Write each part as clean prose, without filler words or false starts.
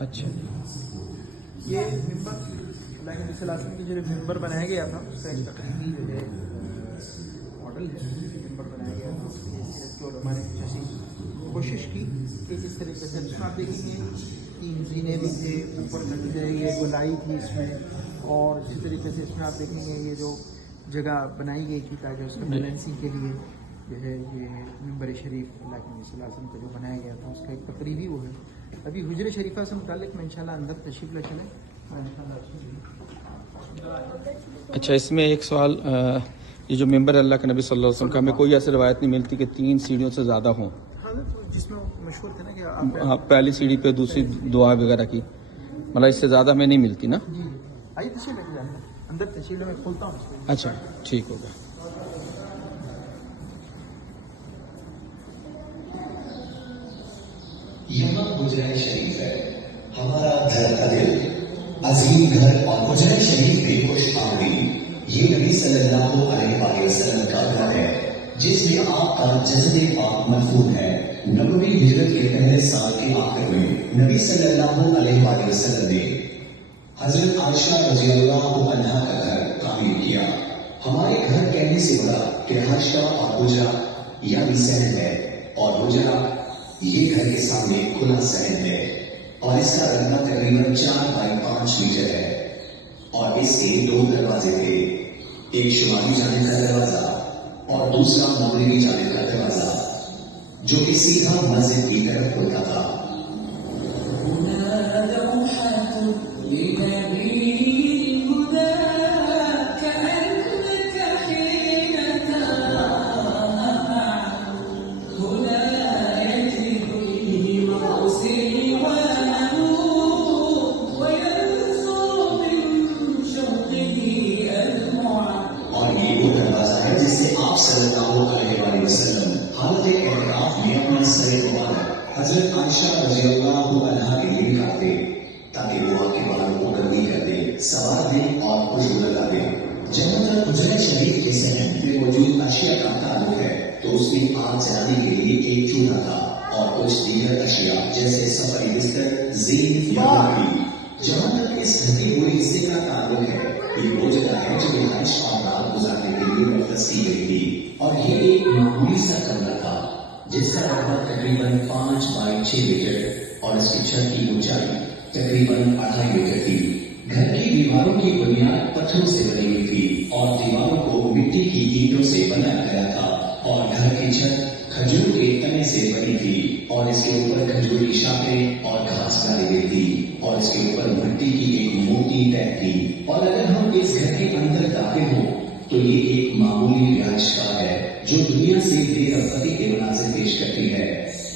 اچھا یہ ممبر اللہ کے نبی صلی اللہ علیہ وسلم کے جو ممبر بنایا گیا تھا اس کا ایک تقریبی جو ہے ماڈل ہے، ممبر بنایا گیا تھا. اس کے سیرت کے علماء نے کچھ ایسی کوشش کی کہ کس طریقے سے اس میں آپ دیکھیں گے تین زینے بھی تھے، اوپر میں جو ہے یہ گولائی تھی اس میں، اور اسی طریقے سے اس میں آپ دیکھیں گے یہ جو جگہ بنائی گئی تھی تاکہ اس کا بیلنسنگ کے لیے جو ہے یہ ممبر شریف اللہ کے نبی صلی اللہ علیہ وسلم کا جو بنایا گیا تھا اس کا ایک تقریبی وہ ہے. ابھی حجر شریفہ سے متعلق میں انشاءاللہ اندر تشریف لے چلیں. اچھا، اس میں ایک سوال، یہ جو ممبر اللہ کے نبی صلی اللہ علیہ وسلم کا ہمیں کوئی ایسی روایت نہیں ملتی کہ 3 سیڑھیوں سے زیادہ ہوں. جس میں مشہور تھا نا کہ آپ پہلی سیڑھی پہ دوسری دعا وغیرہ کی، مطلب اس سے زیادہ ہمیں نہیں ملتی نا؟ جی آئیے تشریف لے جائیں اندر تشریف میں کھولتا ہوں. اچھا ٹھیک ہوگا. یہاں حجرہ شریف ہے، ہمارا گھر کا دل، عظیم گھر اور حجرہ شریف میں خوش آمدید. یہ نبی صلی اللہ علیہ وآلہ وسلم کا گھر ہے جس میں آپ کا جسد پاک مدفون ہے. نبوی ہجرت کے پہلے سال کے آخر میں نبی صلی اللہ علیہ وآلہ وسلم نے حضرت عائشہ رضی اللہ عنہا کا گھر تعمیر کیا. ہمارے گھر کہنے سے بڑا کہ حشا اور حجرہ یعنی صحن ہے، اور حجرہ یہ گھر کے سامنے کھلا صحن ہے، اور اس کا رقبہ تقریباً 4 بائی 5 میٹر ہے. اور اس کے 2 دروازے تھے، ایک شمالی جانب کا دروازہ اور دوسرا مغربی جانب کا دروازہ جو کہ سیدھا مسجد کی طرف کھلتا تھا. حضرت عائشہ رضی اللہ عنہا کے لیے کہتے تاکہ وہ آ کے باہر کو تبدیل کر دے، سوار دے اور خوشبو لگا دے. جہاں تک حجرہ شریف کے صحن میں موجود اشیاء کا تعلق ہے تو اس میں آگ جلانے کے لیے ایک چولہا تھا اور کچھ دیگر اشیاء جیسے سفری بستر، زین یا لکڑی. جہاں تک اس گھر کے بڑے حصے کا تعلق ہے، یہ وہ جگہ ہے جو رہائش اور رات گزارنے کے لیے مختص کی گئی تھی، اور یہ ایک معمولی سا کمرہ تھا جس کا رقبہ تقریباً 5 بائی 6 میٹر اور اس کی چھت کی اونچائی تقریباً 2.5 میٹر تھی. گھر کی دیواروں کی بنیاد پتھروں سے بنی ہوئی تھی اور دیواروں کو مٹی کی اینٹوں سے بنایا گیا تھا، اور گھر کی چھت کھجور کے تنے سے بنی تھی اور اس کے اوپر کھجور کی شاخیں اور گھاس ڈالی گئی تھی، اور اس کے اوپر مٹی کی ایک موٹی ٹیک تھی. اور اگر ہم اس گھر کے اندر داخل ہوں تو یہ ایک معمولی رہائش گاہ ہے جو دنیا سے بے رغبتی کے مناظر پیش کرتی ہے.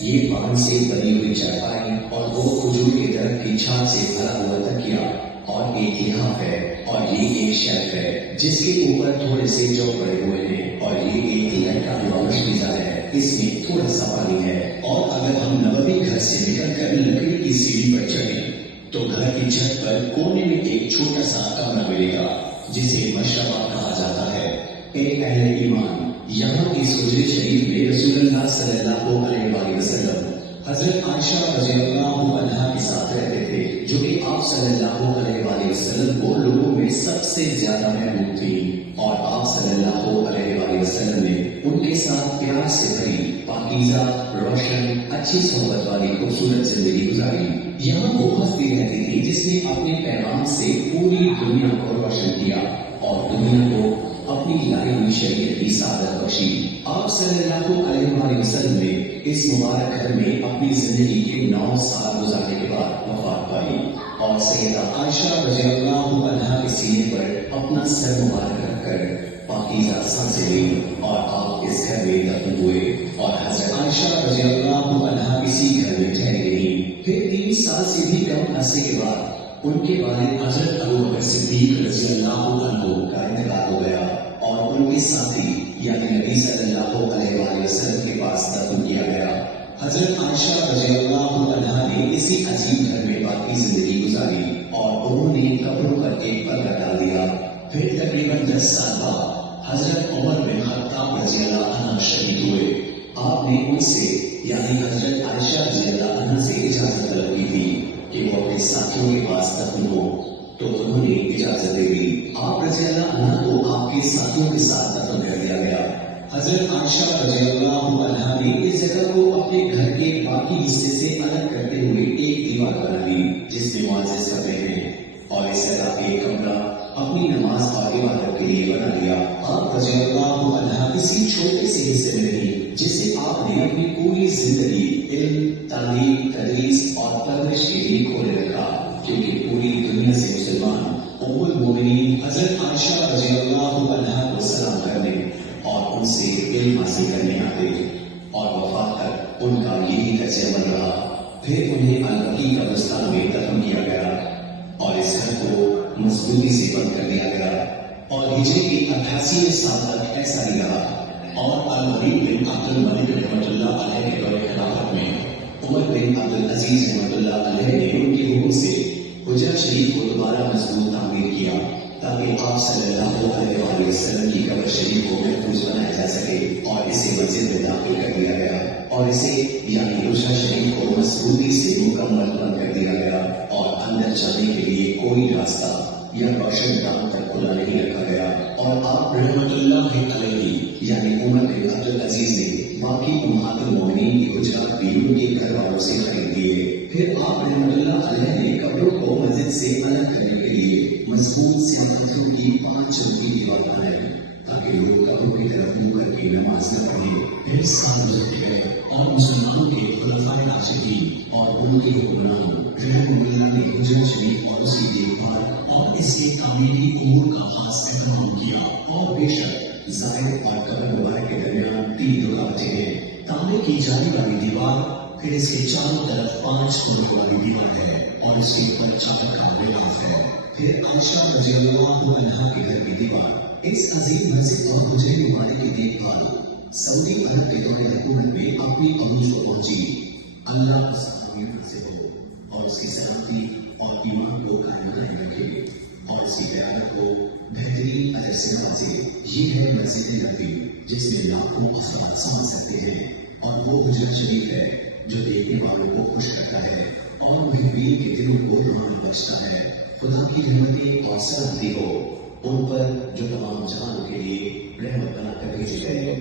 یہ پان سے بنی ہوئی چارپائی اور وہ کھجور کے درخت کی چھال سے بھرا ہوا تکیا اور ایک لحاف ہے، اور یہ ایک شیلف ہے جس کے اوپر تھوڑے سے جو پڑے ہوئے ہیں، اور یہ ایک لڑکا روش مزاج ہے، اس میں تھوڑا سا پانی ہے. اور اگر ہم نبوی گھر سے نکل کر لکڑی کی سیڑھی پر چڑھیں تو گھر کی چھت پر کونے میں ایک چھوٹا سا کمرہ ملے گا جسے مشربہ کہا جاتا ہے. اے اہل ایمان، یہاں اس حجرہ شریف میں رسول اللہ صلی اللہ علیہ وآلہ وسلم حضرت عائشہ رضی اللہ عنہا کے ساتھ رہتے تھے، جو کہ آپ صلی اللہ علیہ وآلہ وسلم کو لوگوں میں سب سے زیادہ محبوب تھی، اور آپ صلی اللہ علیہ وآلہ وسلم نے ان کے ساتھ پیار سے بھری پاکیزہ، روشن، اچھی صحبت والی خوبصورت زندگی گزاری. یہاں وہ ہستی رہتی تھی جس نے اپنے پیغام سے پوری دنیا کو روشن کیا اور دنیا کو اپنی لائی ہوئی شریعت کی سعادت بخشی. آپ صلی اللہ علیہ وآلہ وسلم نے اس مبارک گھر میں اپنی زندگی کے 9 سال گزارنے کے بعد وفات پائی، اور سیدہ عائشہ رضی اللہ عنہا کے سینے پر اپنا سر مبارک رکھ کر پاکیزہ سانسیں لی، اور آپ اس گھر میں دفن ہوئے، اور حضرت عائشہ رضی اللہ عنہا اسی گھر میں ٹھہری رہی. پھر 3 سال سے بھی کم عرصے کے بعد ان کے والد حضرت ابو بکر صدیق رضی اللہ عنہ کا انتقال ہو گیا، اور ان کے ساتھی یعنی نبی صلی اللہ علیہ وآلہ وسلم کے پاس دفن کیا گیا. حضرت عائشہ رضی اللہ عنہا نے اسی عجیب گھر میں باقی زندگی گزاری، اور انہوں نے قبروں پر ایک پردہ ڈال دیا. پھر تقریباً 10 سال بعد حضرت عمر بن خطاب رضی اللہ عنہ شہید ہوئے. آپ نے ان سے یعنی حضرت عائشہ رضی اللہ عنہ سے اجازت طلب کی تھی کہ کہ وہ اپنے ساتھیوں کے پاس دفن ہو تو انہوں نے اجازت دے دی. آپ رضی اللہ عنہ کو آپ کے ساتھیوں کے ساتھ دفن کر دیا گیا. حضرت عائشہ رضی اللہ عنہا نے اس جگہ کو اپنے گھر کے باقی حصے سے الگ کرتے ہوئے ایک دیوار بنا لی جس میں معزز کمرے ہیں اور اس طرح ایک کمرہ اپنی نماز اور عبادت کے لیے بنا لیا. آپ رضی اللہ عنہا کسی چھوٹے سے حصے میں نہیں جسے آپ نے اپنی پوری زندگی علم، تعلیم، تدریس اور پرورش کے لیے کھولے رکھا کیونکہ پوری دنیا سے مسلمان ام المومنین حضرت عائشہ رضی اللہ عنہا کو سلام کرنے اور ان سے علم حاصل کرنے آتے اور وفات تک ان کا یہی طرز عمل رہا. پھر انہیں البقیع قبرستان میں دفن کیا گیا اور اس گھر کو مضبوطی سے بند کر دیا گیا اور ہجری کے 88ویں سال تک ایسا ہی رہا. اور الولید بن عبد الملک رحمۃ اللہ علیہ کے دور خلافت میں عمر بن عبد العزیز رحمۃ اللہ علیہ نے ان کے حکم سے حجرہ شریف کو دوبارہ مضبوط تعمیر کیا تاکہ آپ صلی اللہ علیہ وآلہ وسلم کی قبر شریف کو محفوظ بنایا جا سکے اور اسے مسجد میں داخل کر دیا گیا اور اسے یعنی حجرہ شریف کو مضبوطی سے مکمل بند کر دیا گیا اور اندر جانے کے لیے کوئی راستہ یا روشن دان تک کھلا نہیں رکھا گیا. اور آپ رحمۃ اللہ علیہ یعنی عمر بن عبد العزیز نے باقی امہات المومنین کی حجرات بھی ان کے گھر والوں سے خرید دیے. پھر آپ رحمۃ اللہ علیہ نے قبروں کو مسجد سے الگ کرنے کے لیے مضبوط سے پتھروں کی 5 چوکی دیوار بنائی تاکہ لوگ قبروں کی طرف منہ کر کے نماز نہ پڑھیں. پھر سال گزرتے گئے اور مسلمانوں کے خلفائے راشدین اور ان کے حکمران رحمۃ اللہ نے حجرہ شریف اور اس کی دیکھ بھال اور اس کے تعمیری امور کا خاص اہتمام کیا. اور بے شک زائد اور قبر مبارک کے درمیان 3 رکاوٹیں ہیں. تعمیر کی جانے والی دیوار پھر اس کے چاروں طرف 5 کونے والی دیوار ہے اور اس کے اوپر چادر کا غلاف ہے. پھر عائشہ رضی اللہ عنہا کے گھر کی دیوار اس عظیم مسجد اور حجرے مبارک کی دیکھ بھال سعودی عرب کے دور حکومت میں اپنی عروج کو پہنچی. اللہ اس تعمیر سے ہو اور اس کی سلامتی اور ایمان کو قائم رکھے اور اس کی قیادت کو بہترین اجر سے نوازے. یہ ہے مسجد نبوی جس میں لاکھوں افراد سما سکتے ہیں اور وہ حجرہ شریف ہے جو دیکھنے والوں کو خوش کرتا ہے اور محبین کے دلوں کو روحان بخشتا ہے. خدا کی رحمتیں اور سلامتی ہو ان پر جو تمام جہانوں کے لیے رحمت بنا کر بھیجے گئے.